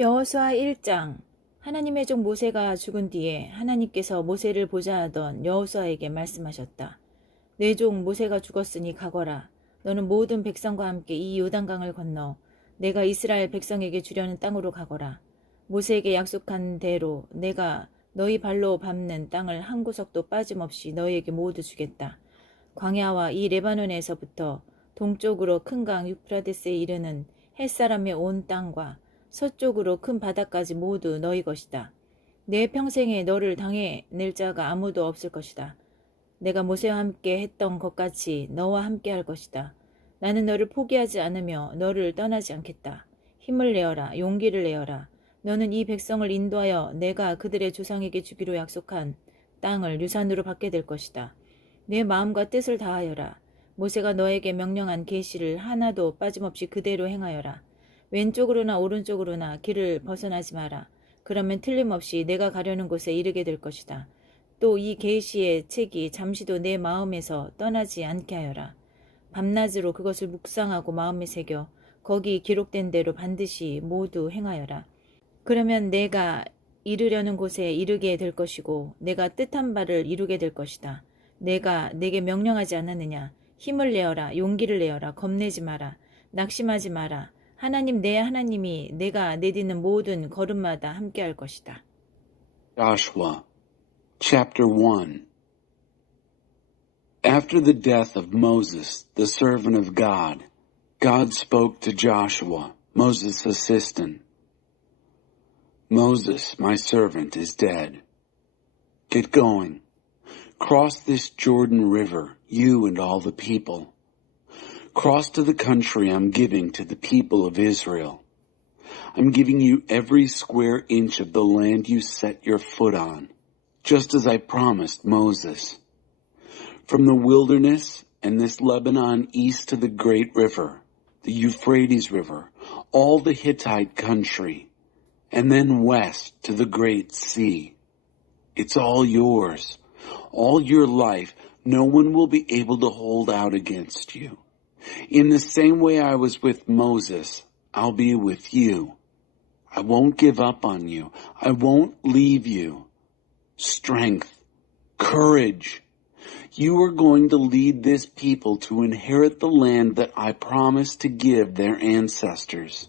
여호수아 1장. 하나님의 종 모세가 죽은 뒤에 하나님께서 모세를 보자 하던 여호수아에게 말씀하셨다. 내 종 모세가 죽었으니 가거라. 너는 모든 백성과 함께 이 요단강을 건너 내가 이스라엘 백성에게 주려는 땅으로 가거라. 모세에게 약속한 대로 내가 너희 발로 밟는 땅을 한 구석도 빠짐없이 너희에게 모두 주겠다. 광야와 이 레바논에서부터 동쪽으로 큰 강 유프라데스에 이르는 햇사람의 온 땅과 서쪽으로 큰 바다까지 모두 너희 것이다. 내 평생에 너를 당해낼 자가 아무도 없을 것이다. 내가 모세와 함께 했던 것 같이 너와 함께 할 것이다. 나는 너를 포기하지 않으며 너를 떠나지 않겠다. 힘을 내어라. 용기를 내어라. 너는 이 백성을 인도하여 내가 그들의 조상에게 주기로 약속한 땅을 유산으로 받게 될 것이다. 내 마음과 뜻을 다하여라. 모세가 너에게 명령한 계시를 하나도 빠짐없이 그대로 행하여라. 왼쪽으로나 오른쪽으로나 길을 벗어나지 마라. 그러면 틀림없이 내가 가려는 곳에 이르게 될 것이다. 또 이 계시의 책이 잠시도 내 마음에서 떠나지 않게 하여라. 밤낮으로 그것을 묵상하고 마음에 새겨 거기 기록된 대로 반드시 모두 행하여라. 그러면 내가 이르려는 곳에 이르게 될 것이고 내가 뜻한 바를 이루게 될 것이다. 내가 내게 명령하지 않았느냐? 힘을 내어라. 용기를 내어라. 겁내지 마라. 낙심하지 마라. 하나님 내 하나님이 내가 내딛는 모든 걸음마다 함께할 것이다. Joshua, chapter 1. After the death of Moses, the servant of God, God spoke to Joshua, Moses' assistant. Moses, my servant, is dead. Get going. Cross this Jordan River, you and all the people. Cross to the country I'm giving to the people of Israel. I'm giving you every square inch of the land you set your foot on, just as I promised Moses. From the wilderness and this Lebanon east to the great river, the Euphrates River, all the Hittite country, and then west to the great sea. It's all yours. All your life, no one will be able to hold out against you. In the same way I was with Moses, I'll be with you. I won't give up on you. I won't leave you. Strength, courage. You are going to lead this people to inherit the land that I promised to give their ancestors.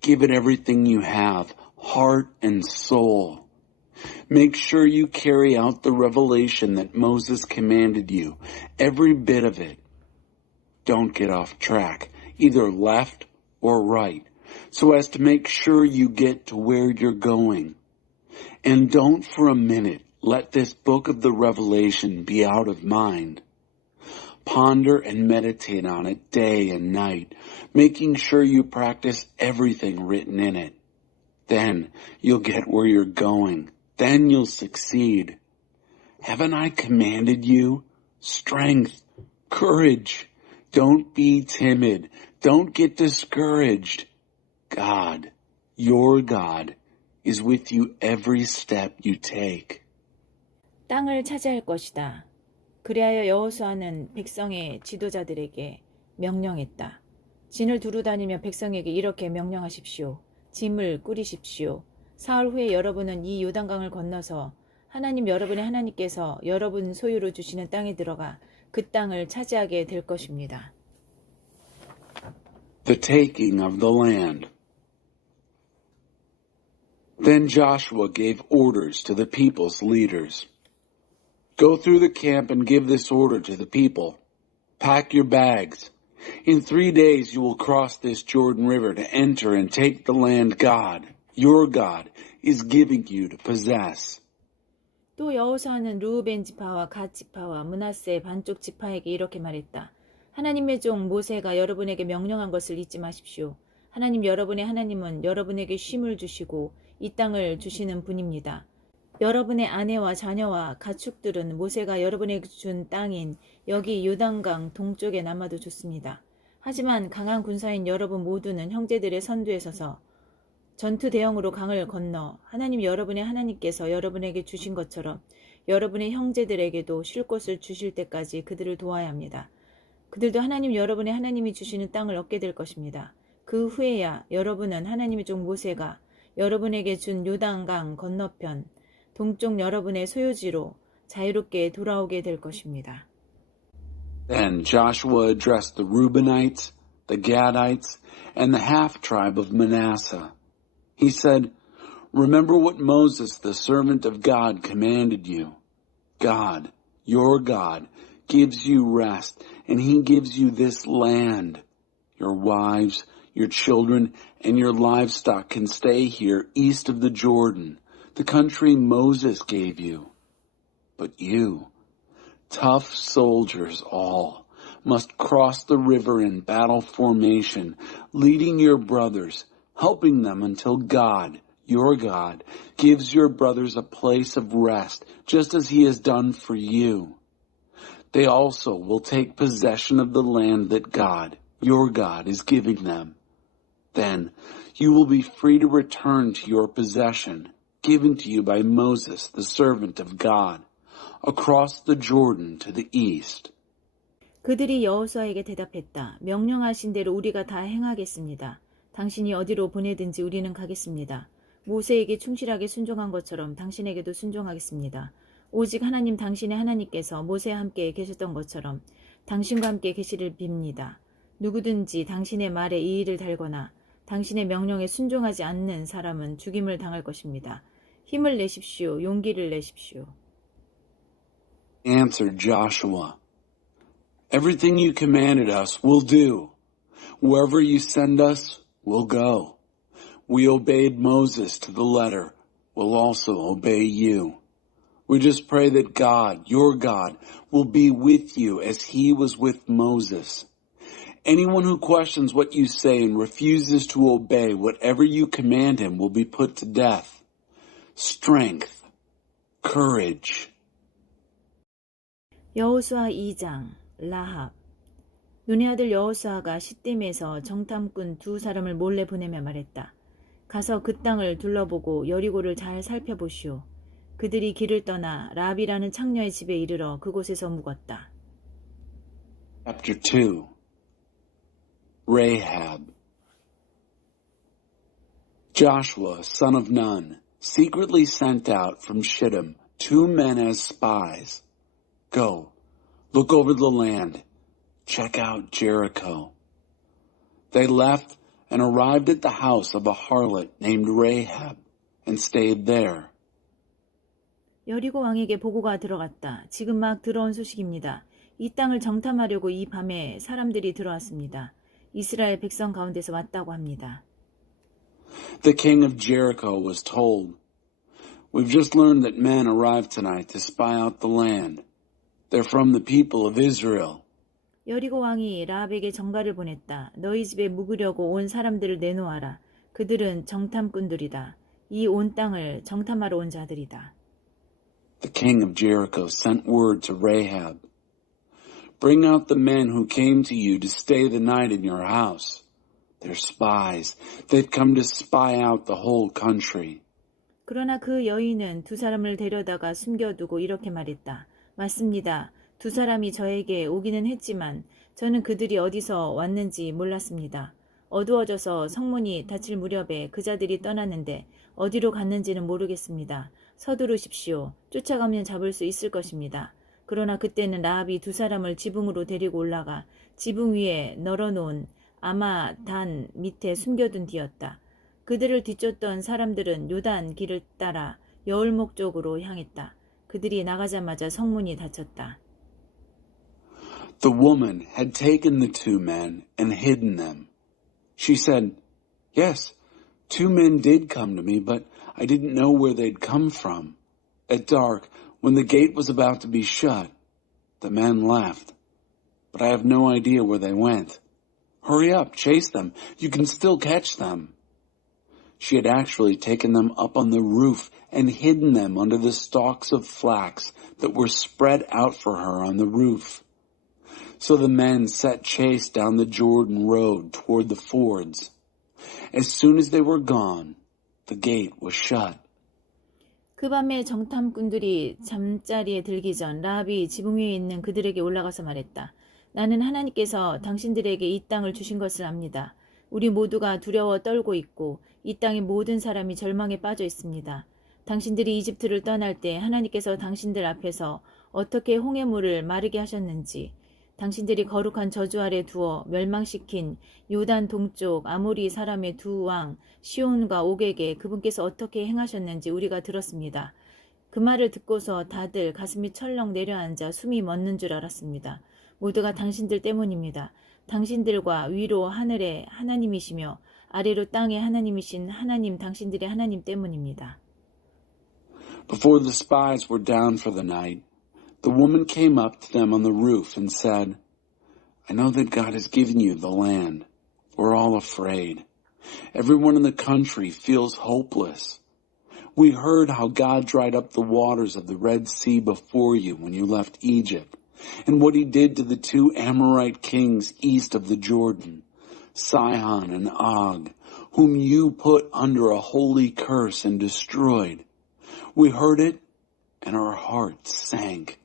Give it everything you have, heart and soul. Make sure you carry out the revelation that Moses commanded you, every bit of it. Don't get off track, either left or right, so as to make sure you get to where you're going. And don't for a minute let this book of the Revelation be out of mind. Ponder and meditate on it day and night, making sure you practice everything written in it. Then you'll get where you're going. Then you'll succeed. Haven't I commanded you? Strength, courage. Don't be timid. Don't get discouraged. God, your God, is with you every step you take. 땅을 차지할 것이다. 그리하여 여호수아는 백성의 지도자들에게 명령했다. 진을 두루다니며 백성에게 이렇게 명령하십시오. 짐을 꾸리십시오. 사흘 후에 여러분은 이 요단강을 건너서 하나님 여러분의 하나님께서 여러분 소유로 주시는 땅에 들어가 그 땅을 차지하게 될 것입니다. The taking of the land. Then Joshua gave orders to the people's leaders. Go through the camp and give this order to the people. Pack your bags. In 3 days you will cross this Jordan River to enter and take the land God, your God, is giving you to possess. 또 여호수아는 르우벤 지파와 갓 지파와 므낫세 반쪽 지파에게 이렇게 말했다. 하나님의 종 모세가 여러분에게 명령한 것을 잊지 마십시오. 하나님 여러분의 하나님은 여러분에게 쉼을 주시고 이 땅을 주시는 분입니다. 여러분의 아내와 자녀와 가축들은 모세가 여러분에게 준 땅인 여기 요단강 동쪽에 남아도 좋습니다. 하지만 강한 군사인 여러분 모두는 형제들의 선두에 서서 전투 대형으로 강을 건너 하나님 여러분의 하나님께서 여러분에게 주신 것처럼 여러분의 형제들에게도 쉴 곳을 주실 때까지 그들을 도와야 합니다. 그들도 하나님 여러분의 하나님이 주시는 땅을 얻게 될 것입니다. 그 후에야 여러분은 하나님의 종 모세가 여러분에게 준 요단강 건너편, 동쪽 여러분의 소유지로 자유롭게 돌아오게 될 것입니다. Then Joshua addressed the Reubenites, the Gadites, and the half-tribe of Manasseh. He said, "Remember what Moses, the servant of God, commanded you. God, your God, gives you rest, and he gives you this land. Your wives, your children, and your livestock can stay here east of the Jordan, the country Moses gave you. But you, tough soldiers all, must cross the river in battle formation, leading your brothers, helping them until God, your God, gives your brothers a place of rest, just as he has done for you. They also will take possession of the land that God, your God, is giving them. Then you will be free to return to your possession, given to you by Moses, the servant of God, across the Jordan to the east." 그들이 여호수아에게 대답했다. 명령하신 대로 우리가 다 행하겠습니다. 당신이 어디로 보내든지 우리는 가겠습니다. 모세에게 충실하게 순종한 것처럼 당신에게도 순종하겠습니다. 오직 하나님 당신의 하나님께서 모세와 함께 계셨던 것처럼 당신과 함께 계시를 빕니다. 누구든지 당신의 말에 이의를 달거나 당신의 명령에 순종하지 않는 사람은 죽임을 당할 것입니다. 힘을 내십시오. 용기를 내십시오. Answered Joshua, "Everything you commanded us we'll do. Wherever you send us, we'll go. We obeyed Moses to the letter. We'll also obey you. We just pray that God, your God, will be with you as he was with Moses. Anyone who questions what you say and refuses to obey whatever you command him will be put to death. Strength, courage." 여호수아 2장 라합. 눈의 아들 여호수아가 시딤에서 정탐꾼 두 사람을 몰래 보내며 말했다. 가서 그 땅을 둘러보고 여리고를 잘 살펴보시오. 그들이 길을 떠나 라합이라는 창녀의 집에 이르러 그곳에서 묵었다. Chapter 2 Rahab. Joshua, son of Nun, secretly sent out from Shittim 2 men as spies. "Go, look over the land, check out Jericho." They left and arrived at the house of a harlot named Rahab and stayed there. 여리고 왕에게 보고가 들어갔다. 지금 막 들어온 소식입니다. 이 땅을 정탐하려고 이 밤에 사람들이 들어왔습니다. 이스라엘 백성 가운데서 왔다고 합니다. The king of Jericho was told, "We've just learned that men arrived tonight to spy out the land. They're from the people of Israel." 여리고 왕이 라합에게 전가를 보냈다. 너희 집에 묵으려고 온 사람들을 내놓아라. 그들은 정탐꾼들이다. 이 온 땅을 정탐하러 온 자들이다. The king of Jericho sent word to Rahab, "Bring out the men who came to you to stay the night in your house. They're spies. They've come to spy out the whole country." 그러나 그 여인은 두 사람을 데려다가 숨겨두고 이렇게 말했다. 맞습니다. 두 사람이 저에게 오기는 했지만 저는 그들이 어디서 왔는지 몰랐습니다. 어두워져서 성문이 닫힐 무렵에 그자들이 떠났는데 어디로 갔는지는 모르겠습니다. 서두르십시오. 쫓아가면 잡을 수 있을 것입니다. 그러나 그때는 라합이 두 사람을 지붕으로 데리고 올라가 지붕 위에 널어놓은 아마단 밑에 숨겨둔 뒤였다. 그들을 뒤쫓던 사람들은 요단 길을 따라 여울목 쪽으로 향했다. 그들이 나가자마자 성문이 닫혔다. The woman had taken the 2 men and hidden them. She said, "Yes, 2 men did come to me, but I didn't know where they'd come from. At dark, when the gate was about to be shut, the men left. But I have no idea where they went. Hurry up, chase them. You can still catch them." She had actually taken them up on the roof and hidden them under the stalks of flax that were spread out for her on the roof. So the men set chase down the Jordan road toward the fords. As soon as they were gone, the gate was shut. 그 밤에 정탐꾼들이 잠자리에 들기 전 라합이 지붕 위에 있는 그들에게 올라가서 말했다. 나는 하나님께서 당신들에게 이 땅을 주신 것을 압니다. 우리 모두가 두려워 떨고 있고 이 땅의 모든 사람이 절망에 빠져 있습니다. 당신들이 이집트를 떠날 때 하나님께서 당신들 앞에서 어떻게 홍해물을 마르게 하셨는지, 당신들이 거룩한 저주 아래 두어 멸망시킨 요단 동쪽 아모리 사람의 두 왕 시온과 옥에게 그분께서 어떻게 행하셨는지 우리가 들었습니다. 그 말을 듣고서 다들 가슴이 철렁 내려앉아 숨이 멎는 줄 알았습니다. 모두가 당신들 때문입니다. 당신들과 위로 하늘의 하나님이시며 아래로 땅의 하나님이신 하나님 당신들의 하나님 때문입니다. Before the spies were down for the night, the woman came up to them on the roof and said, I know that God has given you the land. We're all afraid. Everyone in the country feels hopeless. We heard how God dried up the waters of the Red Sea before you when you left Egypt, and what he did to the two Amorite kings east of the Jordan, Sihon and Og, whom you put under a holy curse and destroyed. We heard it, and our hearts sank.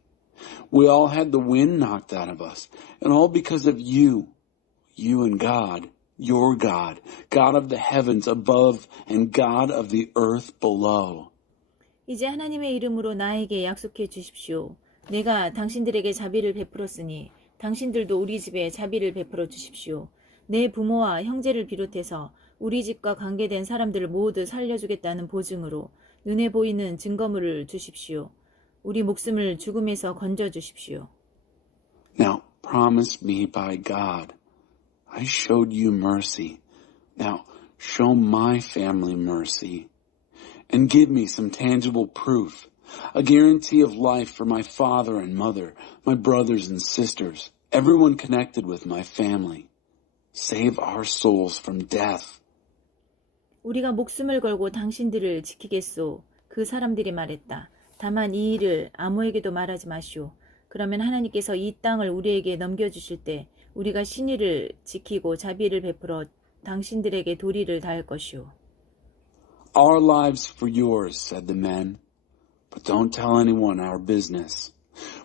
We all had the wind knocked out of us, and all because of you and God, your God, God of the heavens above and God of the earth below. 이제 하나님의 이름으로 나에게 약속해 주십시오. 내가 당신들에게 자비를 베풀었으니 당신들도 우리 집에 자비를 베풀어 주십시오. 내 부모와 형제를 비롯해서 우리 집과 관계된 사람들을 모두 살려주겠다는 보증으로 눈에 보이는 증거물을 주십시오. 우리 목숨을 죽음에서 건져 주십시오. Now promise me by God, I showed you mercy. Now show my family mercy. And give me some tangible proof, a guarantee of life for my father and mother, my brothers and sisters, everyone connected with my family. Save our souls from death. 우리가 목숨을 걸고 당신들을 지키겠소. 그 사람들이 말했다. 다만 이 일을 아무에게도 말하지 마시오. 그러면 하나님께서 이 땅을 우리에게 넘겨주실 때 우리가 신의를 지키고 자비를 베풀어 당신들에게 도리를 다할 것이오. Our lives for yours, said the men, but don't tell anyone our business.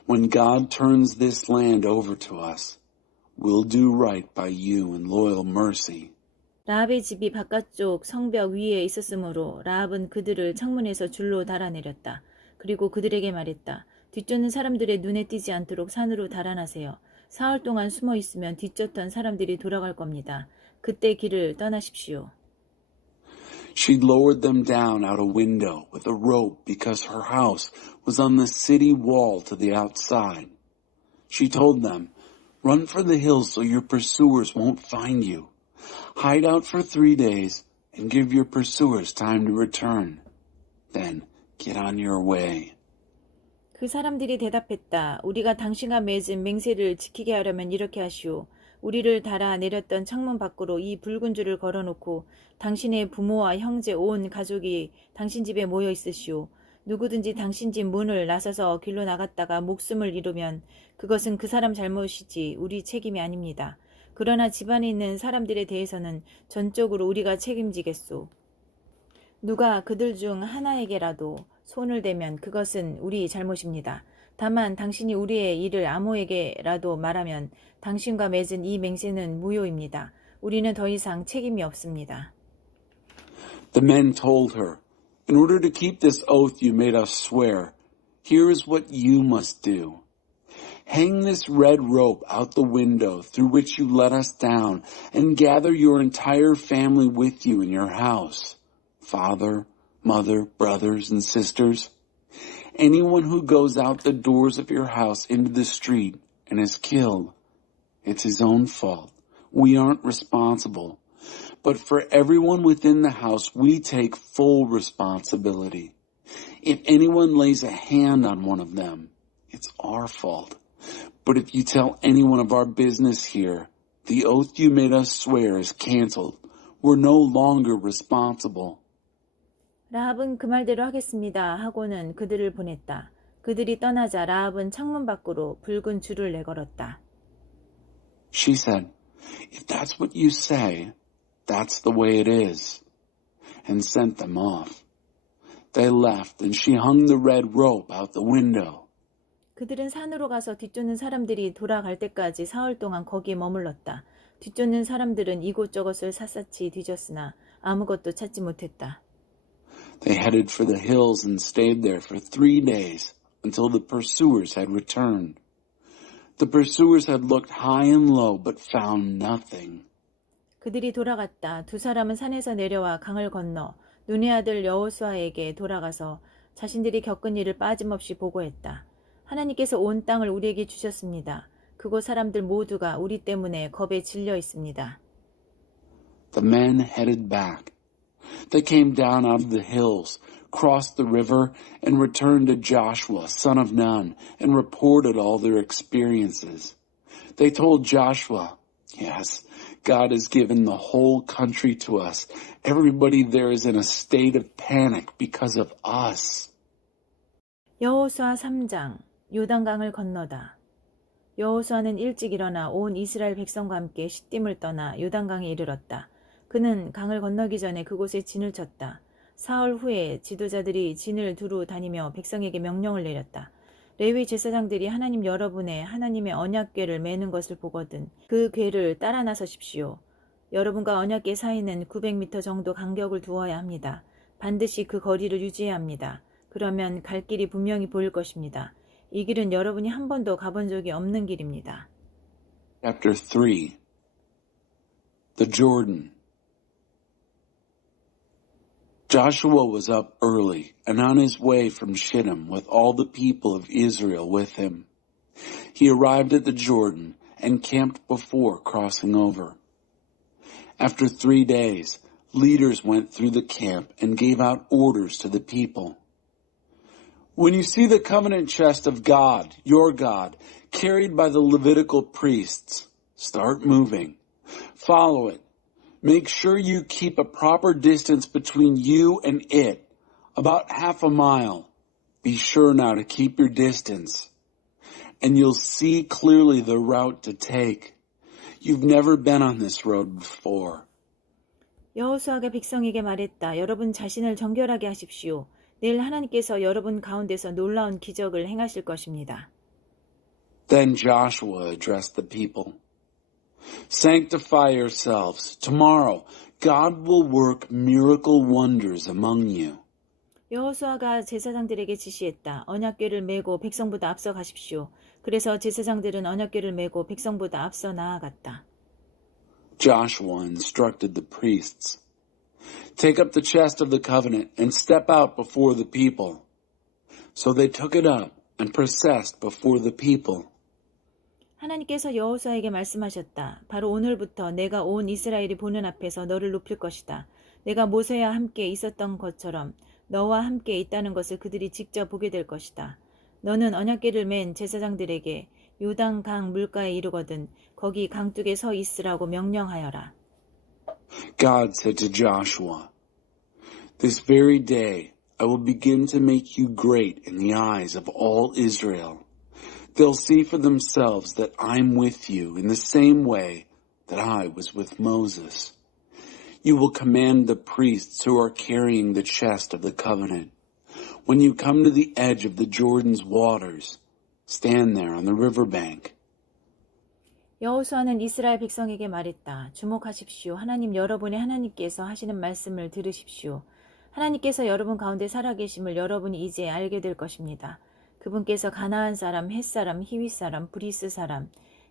When God turns this land over to us, we'll do right by you in loyal mercy. 라합의 집이 바깥쪽 성벽 위에 있었으므로 라합은 그들을 창문에서 줄로 달아내렸다. 그리고 그들에게 말했다. 뒤쫓는 사람들의 눈에 띄지 않도록 산으로 달아나세요. 사흘 동안 숨어 있으면 뒤쫓던 사람들이 돌아갈 겁니다. 그때 길을 떠나십시오. She lowered them down out a window with a rope because her house was on the city wall to the outside. She told them, run for the hills so your pursuers won't find you. Hide out for 3 days and give your pursuers time to return. Then get on your way. 그 사람들이 대답했다. 우리가 당신과 맺은 맹세를 지키게 하려면 이렇게 하시오. 우리를 달아 내렸던 창문 밖으로 이 붉은 줄을 걸어놓고 당신의 부모와 형제 온 가족이 당신 집에 모여 있으시오. 누구든지 당신 집 문을 나서서 길로 나갔다가 목숨을 잃으면 그것은 그 사람 잘못이지 우리 책임이 아닙니다. 그러나 집안에 있는 사람들에 대해서는 전적으로 우리가 책임지겠소. 누가 그들 중 하나에게라도 손을 대면 그것은 우리 잘못입니다. 다만 당신이 우리의 일을 아무에게라도 말하면 당신과 맺은 이 맹세는 무효입니다. 우리는 더 이상 책임이 없습니다. The men told her, in order to keep this oath you made us swear, here is what you must do. Hang this red rope out the window through which you let us down and gather your entire family with you in your house. Father, mother, brothers, and sisters. Anyone who goes out the doors of your house into the street and is killed, it's his own fault. We aren't responsible. But for everyone within the house, we take full responsibility. If anyone lays a hand on one of them, it's our fault. But if you tell anyone of our business here, the oath you made us swear is canceled. We're no longer responsible. 라합은 그 말대로 하겠습니다 하고는 그들을 보냈다. 그들이 떠나자 라합은 창문 밖으로 붉은 줄을 내걸었다. She said, if that's what you say, that's the way it is, and sent them off. They left and she hung the red rope out the window. 그들은 산으로 가서 뒤쫓는 사람들이 돌아갈 때까지 사흘 동안 거기에 머물렀다. 뒤쫓는 사람들은 이곳저곳을 샅샅이 뒤졌으나 아무것도 찾지 못했다. They headed for the hills and stayed there for 3 days until the pursuers had returned. The pursuers had looked high and low but found nothing. 그들이 돌아갔다. 두 사람은 산에서 내려와 강을 건너 눈의 아들 여호수아에게 돌아가서 자신들이 겪은 일을 빠짐없이 보고했다. 하나님께서 온 땅을 우리에게 주셨습니다. 그곳 사람들 모두가 우리 때문에 겁에 질려 있습니다. The men headed back. They came down out of the hills, crossed the river, and returned to Joshua, son of Nun, and reported all their experiences. They told Joshua, "Yes, God has given the whole country to us. Everybody there is in a state of panic because of us." 여호수아 3장 요단강을 건너다. 여호수아는 일찍 일어나 온 이스라엘 백성과 함께 시딤을 떠나 요단강에 이르렀다. 그는 강을 건너기 전에 그곳에 진을 쳤다. 사흘 후에 지도자들이 진을 두루 다니며 백성에게 명령을 내렸다. 레위 제사장들이 하나님 여러분의 하나님의 언약궤를 매는 것을 보거든 그 궤를 따라 나서십시오. 여러분과 언약궤 사이는 900m 정도 간격을 두어야 합니다. 반드시 그 거리를 유지해야 합니다. 그러면 갈 길이 분명히 보일 것입니다. 이 길은 여러분이 한 번도 가본 적이 없는 길입니다. Chapter 3 The Jordan. Joshua was up early and on his way from Shittim with all the people of Israel with him. He arrived at the Jordan and camped before crossing over. After 3 days, leaders went through the camp and gave out orders to the people. When you see the covenant chest of God, your God, carried by the Levitical priests, start moving. Follow it. Make sure you keep a proper distance between you and it, about half a mile. Be sure now to keep your distance, and you'll see clearly the route to take. You've never been on this road before. 여호수아가 백성에게 말했다. 여러분 자신을 정결하게 하십시오. 내일 하나님께서 여러분 가운데서 놀라운 기적을 행하실 것입니다. Then Joshua addressed the people. Sanctify yourselves. Tomorrow, God will work miracle wonders among you. 여호수아가 제사장들에게 지시했다. 언약궤를 메고 백성보다 앞서 가십시오. 그래서 제사장들은 언약궤를 메고 백성보다 앞서 나아갔다. Joshua instructed the priests. Take up the chest of the covenant and step out before the people. So they took it up and processed before the people. 하나님께서 여호수아에게 말씀하셨다. 바로 오늘부터 내가 온 이스라엘이 보는 앞에서 너를 높일 것이다. 내가 모세와 함께 있었던 것처럼 너와 함께 있다는 것을 그들이 직접 보게 될 것이다. 너는 언약궤를 맨 제사장들에게 요단강 물가에 이르거든 거기 강둑에 서 있으라고 명령하여라. God said to Joshua, "This very day I will begin to make you great in the eyes of all Israel. They'll see for themselves that I'm with you in the same way that I was with Moses. You will command the priests who are carrying the chest of the covenant. When you come to the edge of the Jordan's waters, stand there on the riverbank." 여호수아는 이스라엘 백성에게 말했다. 주목하십시오. 하나님 여러분의 하나님께서 하시는 말씀을 들으십시오. 하나님께서 여러분 가운데 살아계심을 여러분이 이제 알게 될 것입니다. 그분께서 가나안 사람, 헷 사람, 히윗 사람, 브리스 사람,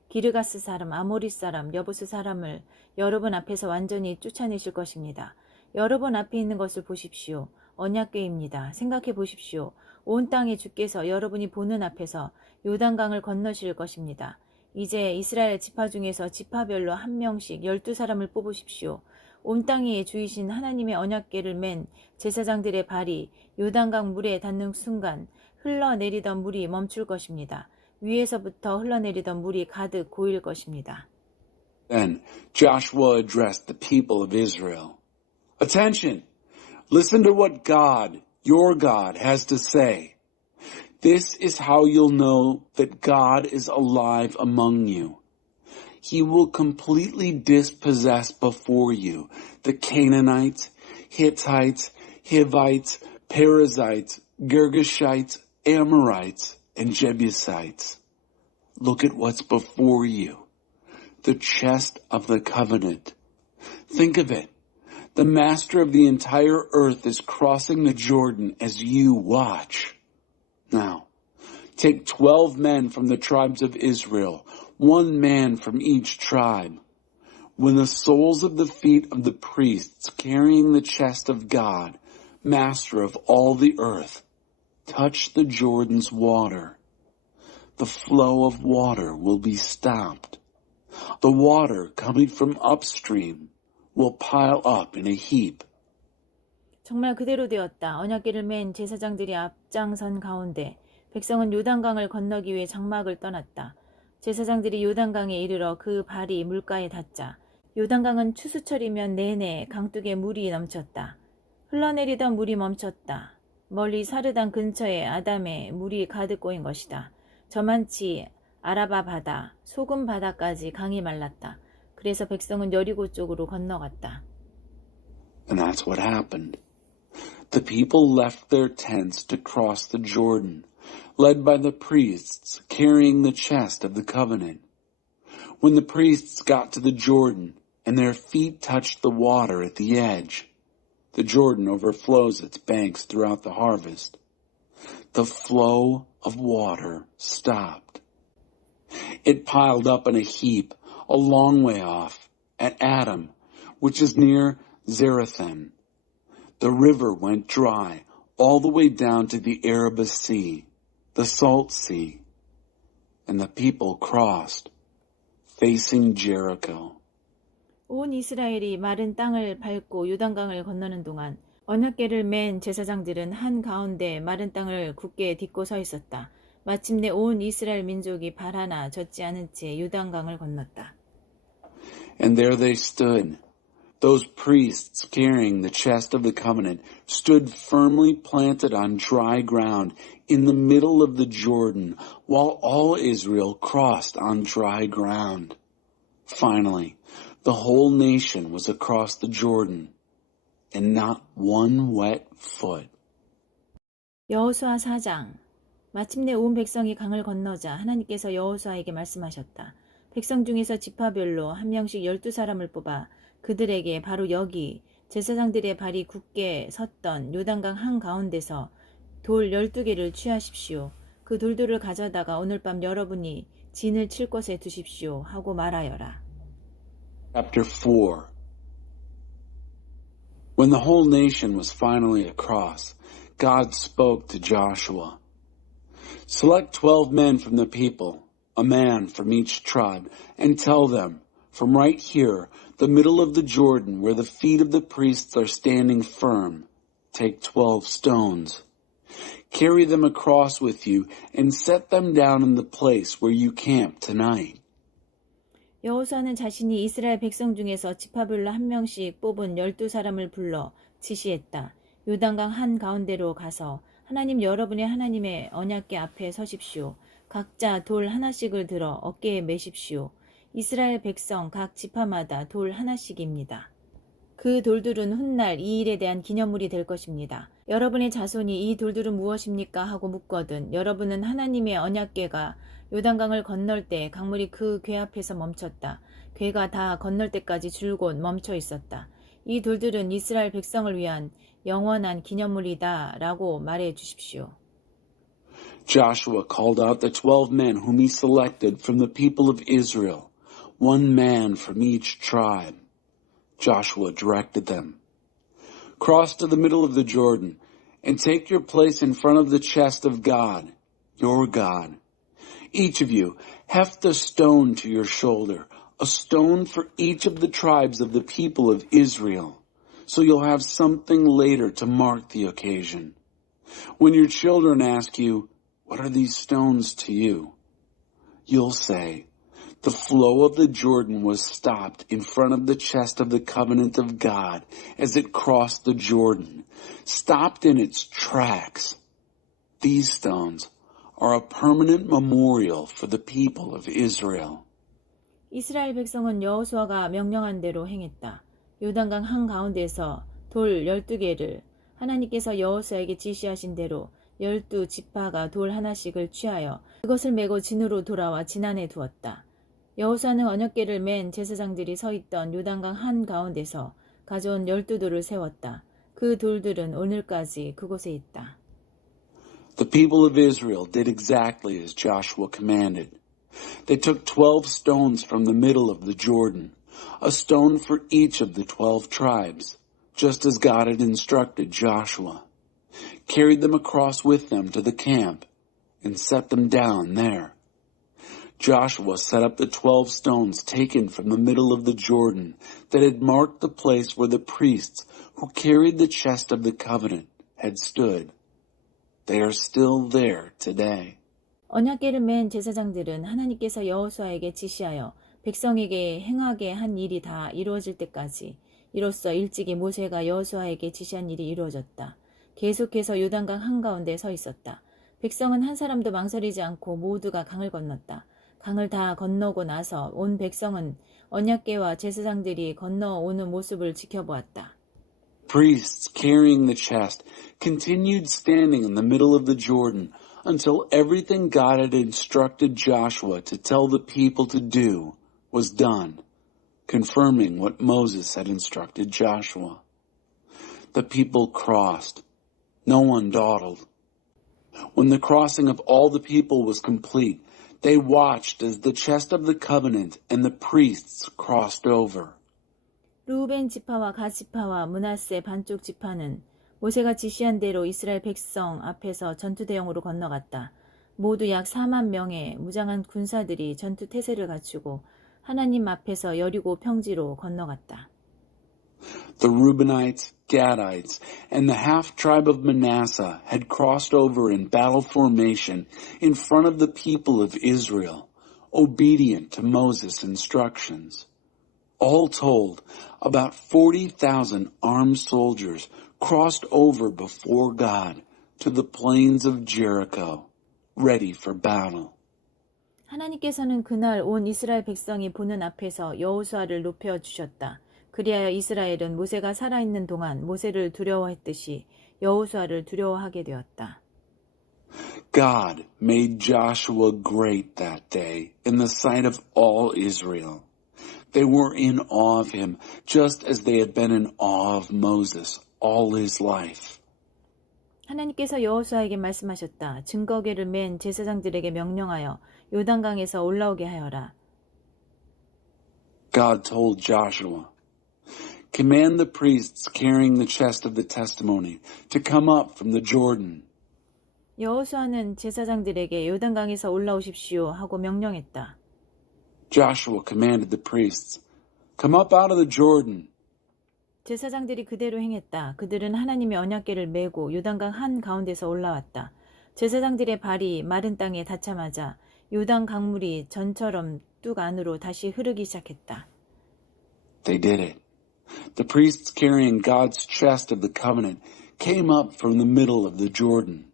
기르가스 사람, 아모리 사람, 여부스 사람을 여러분 앞에서 완전히 쫓아내실 것입니다. 여러분 앞에 있는 것을 보십시오. 언약궤입니다. 생각해 보십시오. 온 땅의 주께서 여러분이 보는 앞에서 요단강을 건너실 것입니다. 이제 이스라엘 지파 중에서 지파별로 한 명씩 12사람을 뽑으십시오. 온 땅의 주이신 하나님의 언약궤를 맨 제사장들의 발이 요단강 물에 닿는 순간 흘러내리던 물이 멈출 것입니다. 위에서부터 흘러내리던 물이 가득 고일 것입니다. Then Joshua addressed the people of Israel. Attention! Listen to what God, your God, has to say. This is how you'll know that God is alive among you. He will completely dispossess before you the Canaanites, Hittites, Hivites, Perizzites, Girgashites, Amorites, and Jebusites. Look at what's before you. the chest of the covenant. Think of it. The master of the entire earth is crossing the Jordan as you watch. Now, take 12 men from the tribes of Israel, 1 man from each tribe. When the soles of the feet of the priests carrying the chest of God, master of all the earth, touch the Jordan's water, the flow of water will be stopped. The water coming from upstream will pile up in a heap. 정말 그대로 되었다. 언약궤를 맨 제사장들이 앞장선 가운데 백성은 요단강을 건너기 위해 장막을 떠났다. 제사장들이 요단강에 이르러 그 발이 물가에 닿자 요단강은 추수철이면 내내 강둑에 물이 넘쳤다. 흘러내리던 물이 멈췄다. 멀리 사르단 근처에 아담에 물이 가득 꼬인 것이다. 저만치 아라바 바다, 소금 바다까지 강이 말랐다. 그래서 백성은 여리고 쪽으로 건너갔다. And that's what happened. The people left their tents to cross the Jordan, led by the priests carrying the chest of the covenant. When the priests got to the Jordan and their feet touched the water at the edge, the Jordan overflows its banks throughout the harvest. The flow of water stopped. It piled up in a heap a long way off at Adam, which is near Zarethan. The river went dry all the way down to the Arabah Sea, the Salt Sea, and the people crossed, facing Jericho. 온 이스라엘이 마른 땅을 밟고 요단강을 건너는 동안 언약궤를 맨 제사장들은 한가운데 마른 땅을 굳게 딛고 서 있었다. 마침내 온 이스라엘 민족이 발 하나 젖지 않은 채 요단강을 건넜다. And there they stood. Those priests carrying the chest of the covenant stood firmly planted on dry ground in the middle of the Jordan, while all Israel crossed on dry ground. Finally, the whole nation was across the Jordan, and not one wet foot. 여호수아 4장. 마침내 온 백성이 강을 건너자 하나님께서 여호수아에게 말씀하셨다. 백성 중에서 지파별로 한 명씩 12사람을 뽑아 그들에게 바로 여기 제사장들의 발이 굳게 섰던 요단강 한가운데서 돌 12개를 취하십시오. 그 돌들을 가져다가 오늘 밤 여러분이 진을 칠 곳에 두십시오 하고 말하여라. Chapter 4. When the whole nation was finally across, God spoke to Joshua. Select 12 men from the people, a man from each tribe, and tell them, from right here, the middle of the Jordan, where the feet of the priests are standing firm, take 12 stones. Carry them across with you and set them down in the place where you camp tonight. 여호수아는 자신이 이스라엘 백성 중에서 지파별로 한 명씩 뽑은 12사람을 불러 지시했다. 요단강 한가운데로 가서 하나님 여러분의 하나님의 언약궤 앞에 서십시오. 각자 돌 하나씩을 들어 어깨에 메십시오. 이스라엘 백성 각 지파마다 돌 하나씩입니다. 그 돌들은 훗날 이 일에 대한 기념물이 될 것입니다. 여러분의 자손이 이 돌들은 무엇입니까? 하고 묻거든 여러분은 하나님의 언약궤가 요단강을 건널 때 강물이 그 궤 앞에서 멈췄다. 궤가 다 건널 때까지 줄곧 멈춰 있었다. 이 돌들은 이스라엘 백성을 위한 영원한 기념물이다 라고 말해 주십시오. Joshua called out the 12 men whom he selected from the people of Israel, 1 man from each tribe. Joshua directed them. Cross to the middle of the Jordan and take your place in front of the chest of God, your God. Each of you heft a stone to your shoulder, a stone for each of the tribes of the people of Israel, so you'll have something later to mark the occasion. When your children ask you, "What are these stones to you?" you'll say, "The flow of the Jordan was stopped in front of the chest of the covenant of God as it crossed the Jordan, stopped in its tracks. These stones are a permanent memorial for the people of Israel." 이스라엘 백성은 여호수아가 명령한 대로 행했다. 요단강 한가운데서 돌 12개를 하나님께서 여호수아에게 지시하신 대로 12지파가 돌 하나씩을 취하여 그것을 메고 진으로 돌아와 진 안에 두었다. 여호수아는 언약궤를 맨 제사장들이 서 있던 요단강 한가운데서 가져온 12돌을 세웠다. 그 돌들은 오늘까지 그곳에 있다. The people of Israel did exactly as Joshua commanded. They took 12 stones from the middle of the Jordan, a stone for each of the 12 tribes, just as God had instructed Joshua, carried them across with them to the camp, and set them down there. Joshua set up the 12 stones taken from the middle of the Jordan that had marked the place where the priests who carried the chest of the covenant had stood. They are still there today. 언약궤를 맨 제사장들은 하나님께서 여호수아에게 지시하여 백성에게 행하게 한 일이 다 이루어질 때까지 이로써 일찍이 모세가 여호수아에게 지시한 일이 이루어졌다. 계속해서 요단강 한가운데 서 있었다. 백성은 한 사람도 망설이지 않고 모두가 강을 건넜다. 강을 다 건너고 나서 온 백성은 언약궤와 제사장들이 건너오는 모습을 지켜보았다. Priests carrying the chest continued standing in the middle of the Jordan until everything God had instructed Joshua to tell the people to do was done, confirming what Moses had instructed Joshua. The people crossed. No one dawdled. When the crossing of all the people was complete, they watched as the chest of the covenant and the priests crossed over. 루벤 지파와 갓 지파와 므낫세 반쪽 지파는 모세가 지시한 대로 이스라엘 백성 앞에서 전투 대형으로 건너갔다. 모두 약 4만 명의 무장한 군사들이 전투 태세를 갖추고 하나님 앞에서 여리고 평지로 건너갔다. The Reubenites, Gadites, and the half-tribe of Manasseh had crossed over in battle formation in front of the people of Israel, obedient to Moses' instructions. All told, about 40,000 armed soldiers crossed over before God to the plains of Jericho, ready for battle. 하나님께서는 그날 온 이스라엘 백성이 보는 앞에서 여호수아를 높여주셨다. 그리하여 이스라엘은 모세가 살아있는 동안 모세를 두려워했듯이 여호수아를 두려워하게 되었다. God made Joshua great that day in the sight of all Israel. They were in awe of him, just as they had been in awe of Moses all his life. 하나님께서 여호수아에게 말씀하셨다. 증거궤를 맨 제사장들에게 명령하여 요단강에서 올라오게 하여라. God told Joshua, command the priests carrying the chest of the testimony to come up from the Jordan. 여호수아는 제사장들에게 요단강에서 올라오십시오 하고 명령했다. Joshua commanded the priests, come up out of the Jordan. 제사장들이 그대로 행했다. 그들은 하나님의 언약궤를 메고 요단강 한가운데서 올라왔다. 제사장들의 발이 마른 땅에 닿자마자 요단 강물이 전처럼 뚝 안으로 다시 흐르기 시작했다. They did it. The priests carrying God's chest of the covenant came up from the middle of the Jordan.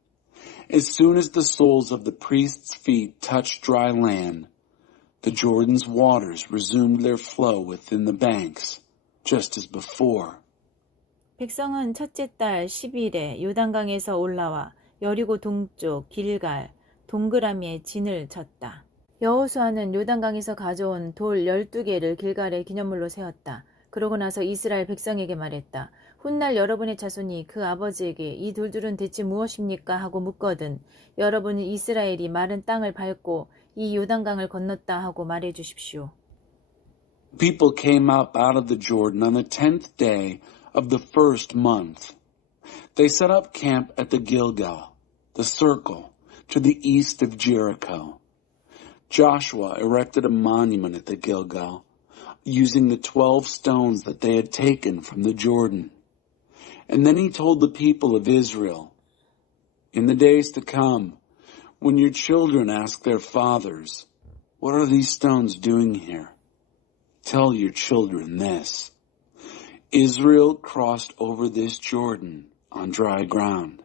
As soon as the soles of the priests' feet touched dry land, the Jordan's waters resumed their flow within the banks, just as before. 백성은 첫째 달 10일에 요단강에서 올라와 여리고 동쪽 길갈 동그라미에 진을 쳤다. 여호수아는 요단강에서 가져온 돌 12개를 길갈의 기념물로 세웠다. 그러고 나서 이스라엘 백성에게 말했다. 훗날 여러분의 자손이 그 아버지에게 이 돌들은 대체 무엇입니까? 하고 묻거든 여러분은 이스라엘이 마른 땅을 밟고 이 요단강을 건넜다 하고 말해 주십시오. People came up out of the Jordan on the 10th day of the first month. They set up camp at the Gilgal, the circle, to the east of Jericho. Joshua erected a monument at the Gilgal, using the 12 stones that they had taken from the Jordan. And then he told the people of Israel, in the days to come, when your children ask their fathers, what are these stones doing here? Tell your children this. Israel crossed over this Jordan on dry ground.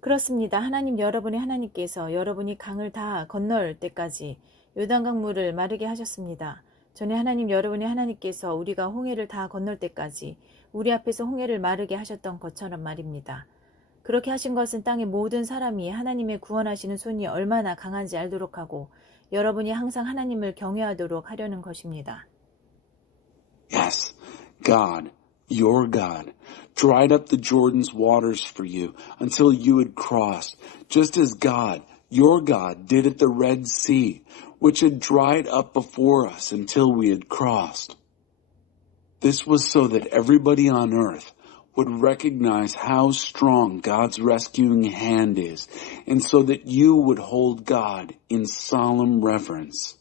그렇습니다. 하나님 여러분의 하나님께서 여러분이 강을 다 건널 때까지 요단강 물을 마르게 하셨습니다. 전에 하나님 여러분의 하나님께서 우리가 홍해를 다 건널 때까지 우리 앞에서 홍해를 마르게 하셨던 것처럼 말입니다. 그렇게 하신 것은 땅의 모든 사람이 하나님의 구원하시는 손이 얼마나 강한지 알도록 하고 여러분이 항상 하나님을 경외하도록 하려는 것입니다. Yes, God, your God, dried up the Jordan's waters for you until you had crossed, just as God, your God, did at the Red Sea, which had dried up before us until we had crossed. This was so that everybody on earth would recognize how strong God's rescuing hand is, and so that you would hold God in solemn reverence.